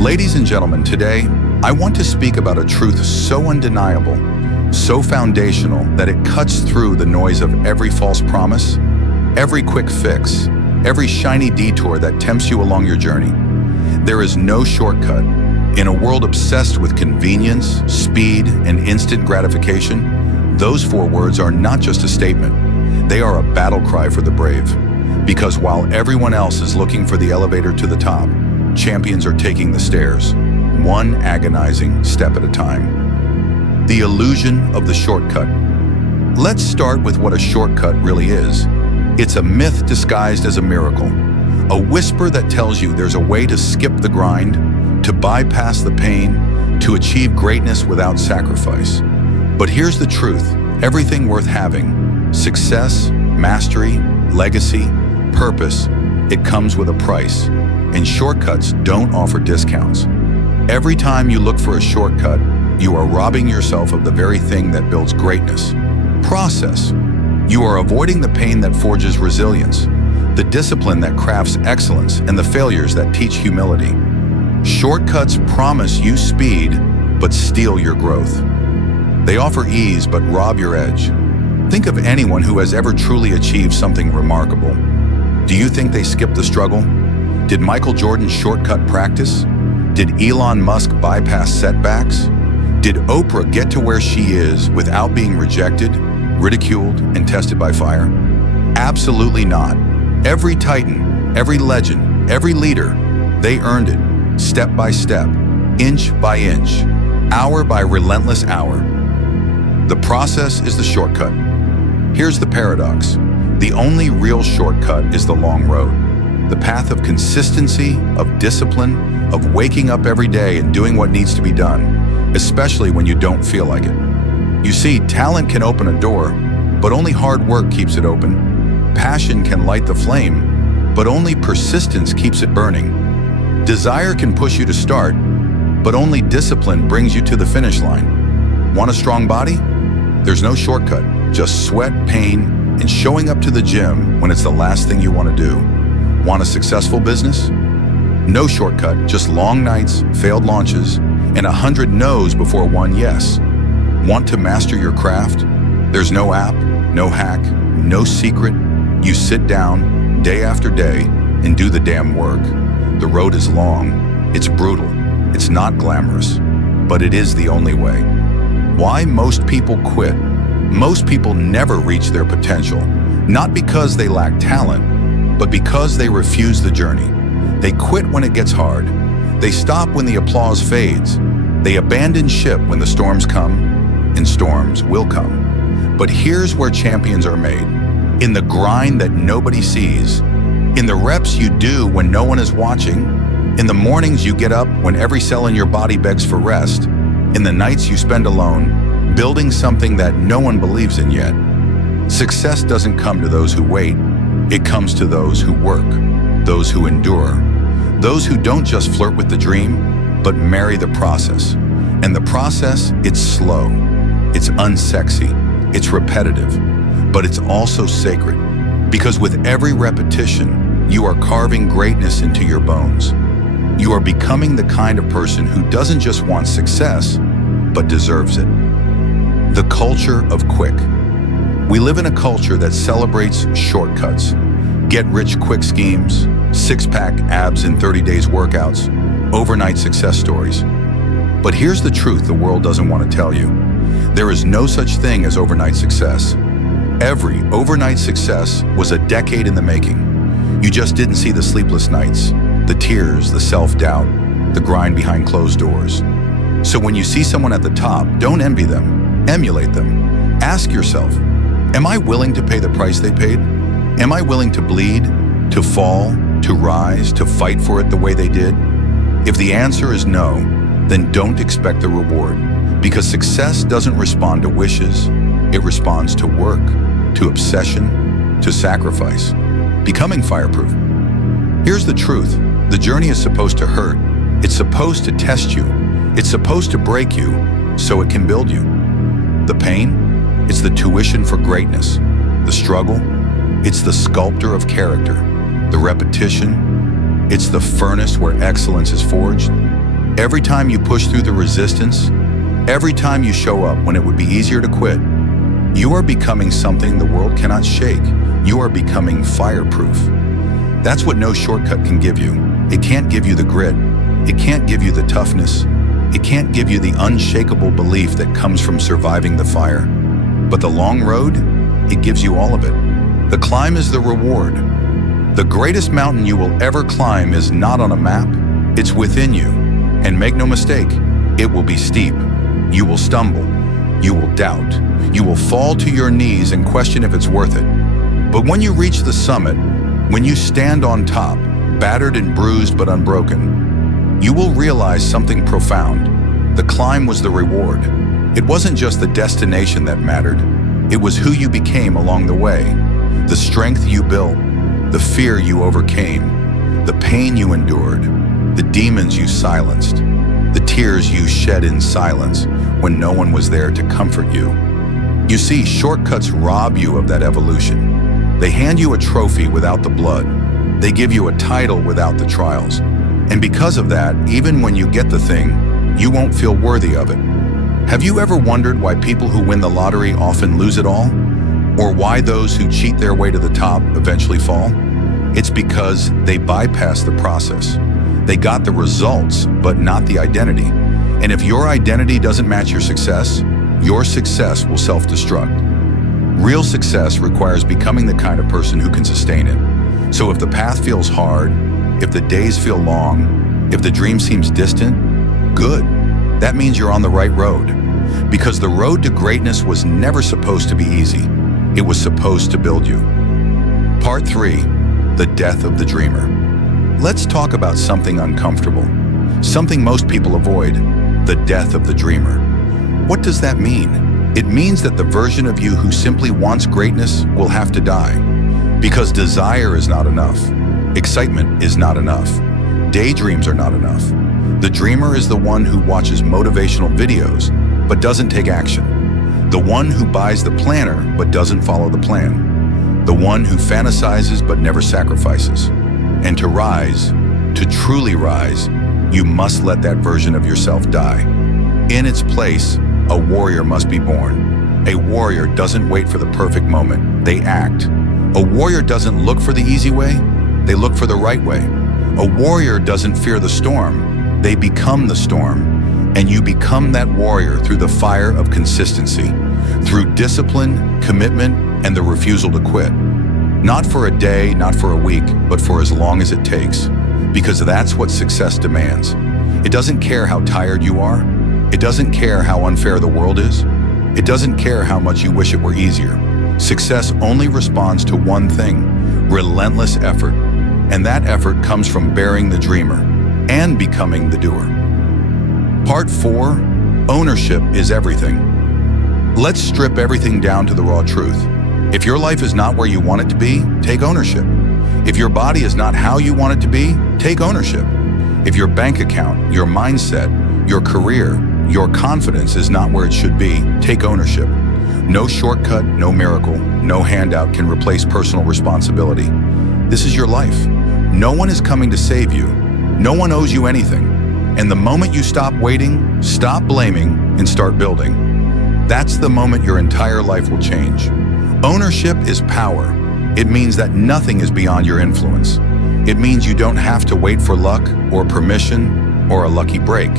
Ladies and gentlemen, today, I want to speak about a truth so undeniable, so foundational that it cuts through the noise of every false promise, every quick fix, every shiny detour that tempts you along your journey. There is no shortcut. In a world obsessed with convenience, speed, and instant gratification, those four words are not just a statement. They are a battle cry for the brave. Because while everyone else is looking for the elevator to the top, champions are taking the stairs, one agonizing step at a time. The illusion of the shortcut. Let's start with what a shortcut really is. It's a myth disguised as a miracle. A whisper that tells you there's a way to skip the grind, to bypass the pain, to achieve greatness without sacrifice. But here's the truth. Everything worth having, success, mastery, legacy, purpose, it comes with a price. And shortcuts don't offer discounts. Every time you look for a shortcut, you are robbing yourself of the very thing that builds greatness. Process. You are avoiding the pain that forges resilience, the discipline that crafts excellence, and the failures that teach humility. Shortcuts promise you speed, but steal your growth. They offer ease, but rob your edge. Think of anyone who has ever truly achieved something remarkable. Do you think they skipped the struggle? Did Michael Jordan shortcut practice? Did Elon Musk bypass setbacks? Did Oprah get to where she is without being rejected, ridiculed, and tested by fire? Absolutely not. Every titan, every legend, every leader, they earned it. Step by step, inch by inch, hour by relentless hour. The process is the shortcut. Here's the paradox. The only real shortcut is the long road. The path of consistency, of discipline, of waking up every day and doing what needs to be done, especially when you don't feel like it. You see, talent can open a door, but only hard work keeps it open. Passion can light the flame, but only persistence keeps it burning. Desire can push you to start, but only discipline brings you to the finish line. Want a strong body? There's no shortcut, just sweat, pain, and showing up to the gym when it's the last thing you want to do. Want a successful business? No shortcut, just long nights, failed launches, and 100 no's before one yes. Want to master your craft? There's no app, no hack, no secret. You sit down, day after day, and do the damn work. The road is long, it's brutal, it's not glamorous, but it is the only way. Why most people quit? Most people never reach their potential, not because they lack talent, but because they refuse the journey. They quit when it gets hard. They stop when the applause fades. They abandon ship when the storms come, and storms will come. But here's where champions are made. In the grind that nobody sees, in the reps you do when no one is watching, in the mornings you get up when every cell in your body begs for rest, in the nights you spend alone, building something that no one believes in yet. Success doesn't come to those who wait, it comes to those who work, those who endure, those who don't just flirt with the dream, but marry the process. And the process, it's slow, it's unsexy, it's repetitive, but it's also sacred. Because with every repetition, you are carving greatness into your bones. You are becoming the kind of person who doesn't just want success, but deserves it. The culture of quick. We live in a culture that celebrates shortcuts, get-rich-quick schemes, six-pack abs in 30 days workouts, overnight success stories. But here's the truth the world doesn't want to tell you. There is no such thing as overnight success. Every overnight success was a decade in the making. You just didn't see the sleepless nights, the tears, the self-doubt, the grind behind closed doors. So when you see someone at the top, don't envy them, emulate them. Ask yourself, am I willing to pay the price they paid? Am I willing to bleed, to fall, to rise, to fight for it the way they did? If the answer is no, then don't expect the reward, because success doesn't respond to wishes, it responds to work, to obsession, to sacrifice. Becoming fireproof. Here's the truth. The journey is supposed to hurt. It's supposed to test you. It's supposed to break you so it can build you. The pain, it's the tuition for greatness. The struggle, it's the sculptor of character. The repetition, it's the furnace where excellence is forged. Every time you push through the resistance, every time you show up when it would be easier to quit, you are becoming something the world cannot shake. You are becoming fireproof. That's what no shortcut can give you. It can't give you the grit. It can't give you the toughness. It can't give you the unshakable belief that comes from surviving the fire. But the long road, it gives you all of it. The climb is the reward. The greatest mountain you will ever climb is not on a map, it's within you. And make no mistake, it will be steep. You will stumble. You will doubt. You will fall to your knees and question if it's worth it. But when you reach the summit, when you stand on top, battered and bruised but unbroken, you will realize something profound. The climb was the reward. It wasn't just the destination that mattered. It was who you became along the way, the strength you built, the fear you overcame, the pain you endured, the demons you silenced, the tears you shed in silence when no one was there to comfort you. You see, shortcuts rob you of that evolution. They hand you a trophy without the blood. They give you a title without the trials. And because of that, even when you get the thing, you won't feel worthy of it. Have you ever wondered why people who win the lottery often lose it all? Or why those who cheat their way to the top eventually fall? It's because they bypass the process. They got the results, but not the identity. And if your identity doesn't match your success will self-destruct. Real success requires becoming the kind of person who can sustain it. So if the path feels hard, if the days feel long, if the dream seems distant, good. That means you're on the right road. Because the road to greatness was never supposed to be easy. It was supposed to build you. Part 3, the death of the dreamer. Let's talk about something uncomfortable, something most people avoid, the death of the dreamer. What does that mean? It means that the version of you who simply wants greatness will have to die. Because desire is not enough. Excitement is not enough. Daydreams are not enough. The dreamer is the one who watches motivational videos, but doesn't take action. The one who buys the planner, but doesn't follow the plan. The one who fantasizes, but never sacrifices. And to rise, to truly rise, you must let that version of yourself die. In its place, a warrior must be born. A warrior doesn't wait for the perfect moment, they act. A warrior doesn't look for the easy way, they look for the right way. A warrior doesn't fear the storm, they become the storm. And you become that warrior through the fire of consistency, through discipline, commitment, and the refusal to quit. Not for a day, not for a week, but for as long as it takes. Because that's what success demands. It doesn't care how tired you are. It doesn't care how unfair the world is. It doesn't care how much you wish it were easier. Success only responds to one thing, relentless effort. And that effort comes from bearing the dreamer and becoming the doer. Part 4, ownership is everything. Let's strip everything down to the raw truth. If your life is not where you want it to be, take ownership. If your body is not how you want it to be, take ownership. If your bank account, your mindset, your career, your confidence is not where it should be, take ownership. No shortcut, no miracle, no handout can replace personal responsibility. This is your life. No one is coming to save you. No one owes you anything. And the moment you stop waiting, stop blaming, and start building, that's the moment your entire life will change. Ownership is power. It means that nothing is beyond your influence. It means you don't have to wait for luck or permission or a lucky break.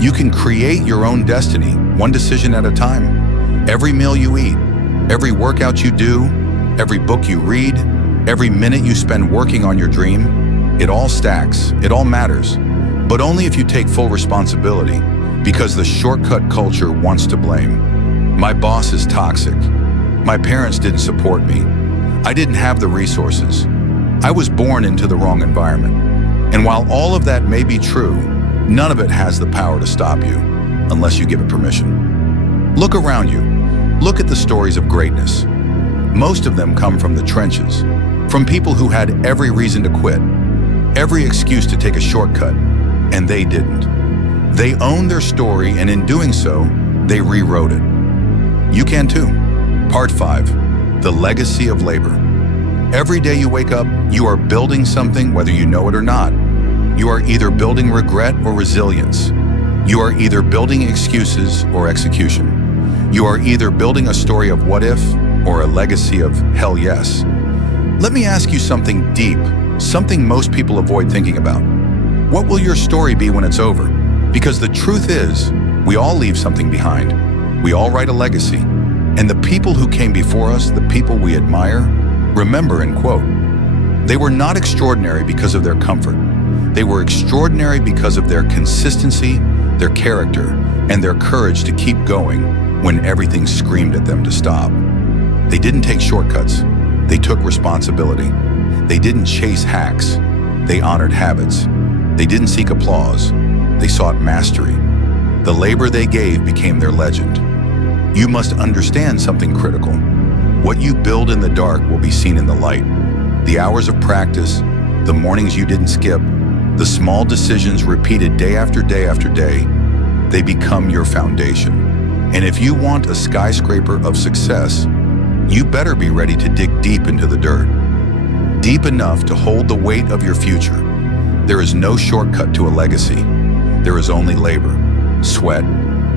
You can create your own destiny, one decision at a time. Every meal you eat, every workout you do, every book you read, every minute you spend working on your dream, it all stacks, it all matters. But only if you take full responsibility, because the shortcut culture wants to blame. My boss is toxic. My parents didn't support me. I didn't have the resources. I was born into the wrong environment. And while all of that may be true, none of it has the power to stop you, unless you give it permission. Look around you. Look at the stories of greatness. Most of them come from the trenches, from people who had every reason to quit, every excuse to take a shortcut, and they didn't. They owned their story, and in doing so, they rewrote it. You can too. Part 5, the legacy of labor. Every day you wake up, you are building something whether you know it or not. You are either building regret or resilience. You are either building excuses or execution. You are either building a story of what if or a legacy of hell yes. Let me ask you something deep, something most people avoid thinking about. What will your story be when it's over? Because the truth is, we all leave something behind. We all write a legacy. And the people who came before us, the people we admire, remember and quote. They were not extraordinary because of their comfort. They were extraordinary because of their consistency, their character, and their courage to keep going when everything screamed at them to stop. They didn't take shortcuts. They took responsibility. They didn't chase hacks. They honored habits. They didn't seek applause. They sought mastery. The labor they gave became their legend. You must understand something critical. What you build in the dark will be seen in the light. The hours of practice, the mornings you didn't skip, the small decisions repeated day after day after day, they become your foundation. And if you want a skyscraper of success, you better be ready to dig deep into the dirt. Deep enough to hold the weight of your future. There is no shortcut to a legacy. There is only labor, sweat,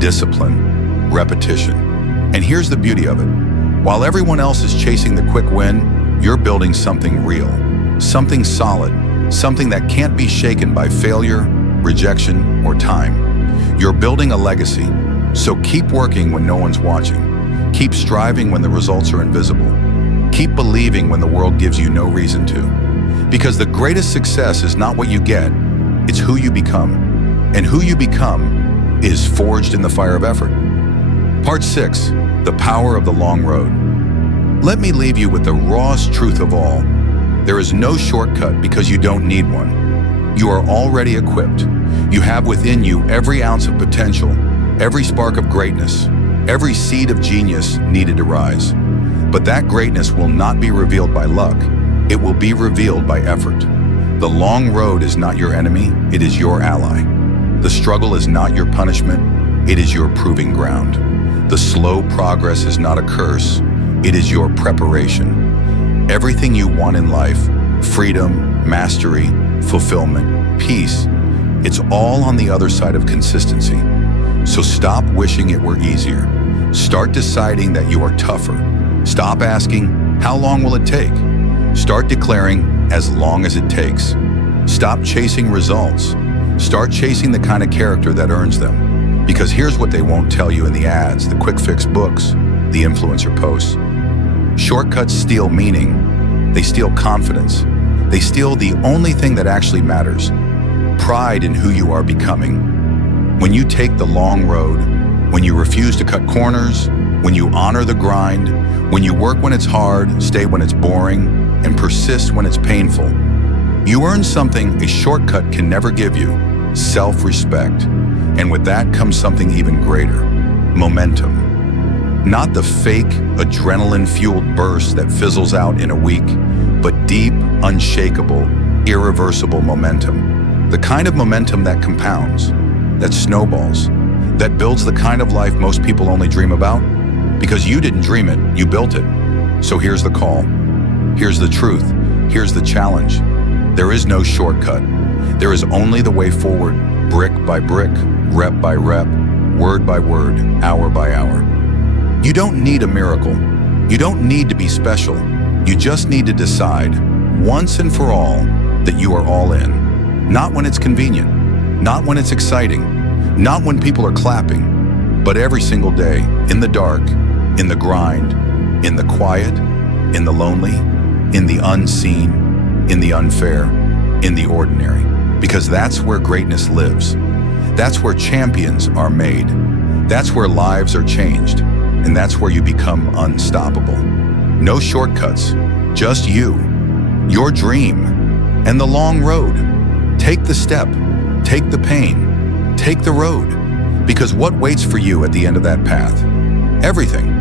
discipline, repetition. And here's the beauty of it. While everyone else is chasing the quick win, you're building something real, something solid, something that can't be shaken by failure, rejection, or time. You're building a legacy, so keep working when no one's watching. Keep striving when the results are invisible. Keep believing when the world gives you no reason to. Because the greatest success is not what you get, it's who you become. And who you become is forged in the fire of effort. Part 6, the power of the long road. Let me leave you with the rawest truth of all. There is no shortcut because you don't need one. You are already equipped. You have within you every ounce of potential, every spark of greatness, every seed of genius needed to rise. But that greatness will not be revealed by luck. It will be revealed by effort. The long road is not your enemy, it is your ally. The struggle is not your punishment, it is your proving ground. The slow progress is not a curse, it is your preparation. Everything you want in life, freedom, mastery, fulfillment, peace, it's all on the other side of consistency. So stop wishing it were easier. Start deciding that you are tougher. Stop asking, how long will it take? Start declaring, as long as it takes. Stop chasing results. Start chasing the kind of character that earns them. Because here's what they won't tell you in the ads, the quick fix books, the influencer posts. Shortcuts steal meaning. They steal confidence. They steal the only thing that actually matters, pride in who you are becoming. When you take the long road, when you refuse to cut corners, when you honor the grind, when you work when it's hard, stay when it's boring, and persist when it's painful, you earn something a shortcut can never give you, self-respect. And with that comes something even greater, momentum. Not the fake, adrenaline-fueled burst that fizzles out in a week, but deep, unshakable, irreversible momentum. The kind of momentum that compounds, that snowballs, that builds the kind of life most people only dream about. Because you didn't dream it, you built it. So here's the call. Here's the truth. Here's the challenge. There is no shortcut. There is only the way forward, brick by brick, rep by rep, word by word, hour by hour. You don't need a miracle. You don't need to be special. You just need to decide, once and for all, that you are all in. Not when it's convenient, not when it's exciting, not when people are clapping, but every single day, in the dark, in the grind, in the quiet, in the lonely, in the unseen, in the unfair, in the ordinary. Because that's where greatness lives. That's where champions are made. That's where lives are changed. And that's where you become unstoppable. No shortcuts, just you, your dream, and the long road. Take the step, take the pain, take the road. Because what waits for you at the end of that path? Everything.